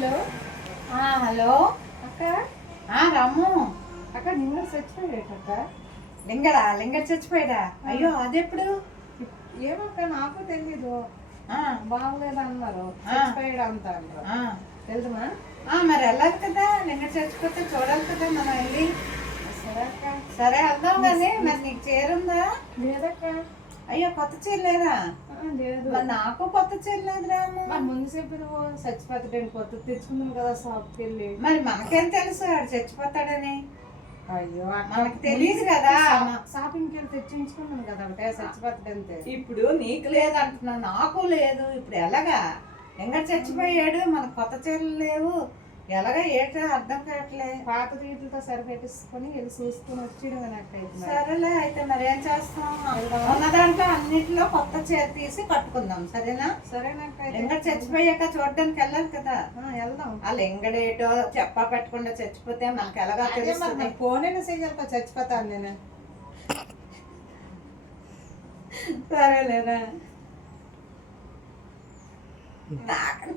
Hello? Hello? అక్క? ఆ రమ్ము అక్క నిన్న చచ్చిపోయాడు అక్క. లింగడా? లింగడ చచ్చిపోయాడా? అయ్యో అదెప్పుడు? ఏమక్క నాకు తెలీదు. బాగలేదు అన్నారు. చచ్చిపోయాడు అంత అన్నారు. తెలుదుమా ఆ, మరి వెళ్ళాలి కదా. లింగడ చచ్చిపోతే చూడాలి కదా మనం వెళ్ళి. సరే అక్క. సరే వెళ్దాం కానీ మరి నీకు చీరుందా? లేదక్క. అయ్యో కొత్త చీర లేదా? లేదు. మరి నాకు కొత్త చీర లేదు రాము. మరి ముందు చెప్పి నువ్వు. చచ్చిపోతాడు కొత్త తెచ్చుకుందాం కదా షాప్కి వెళ్ళి. మరి మనకేం తెలుసు? ఆడు చచ్చిపోతాడని. అయ్యో మనకు తెలియదు కదా. షాపింగ్కి వెళ్ళి తెచ్చించుకున్నాను కదా ఒకటే చచ్చిపోతాడు అంతే ఇప్పుడు నీకు లేదంటున్నా నాకు లేదు. ఇప్పుడు ఎలాగా? లింగడ చచ్చిపోయాడు. మనకు కొత్త చీరలు లేవు. ఎలాగా ఏటో అర్థం కావట్లే. పాత రీతులతో సరిపెట్టేసుకొని వెళ్ళి చూసుకొని వచ్చేయడం. సరేలే అయితే మరి ఏం చేస్తాం? ఉన్న దాంట్లో అన్నిటిలో కొత్త చీర తీసి కట్టుకుందాం సరేనా? సరేనక్క అయితే. లింగడ చచ్చిపోయాక చూడడానికి వెళ్ళాలి కదా. వెళ్దాం. ఆ లింగడేటో చెప్పా పెట్టకుండా చచ్చిపోతే మనకి ఎలాగా తెలుస్తుంది. అయినా చెయ్యాలి చచ్చిపోతాను నేను. సరేలేరా. నాకు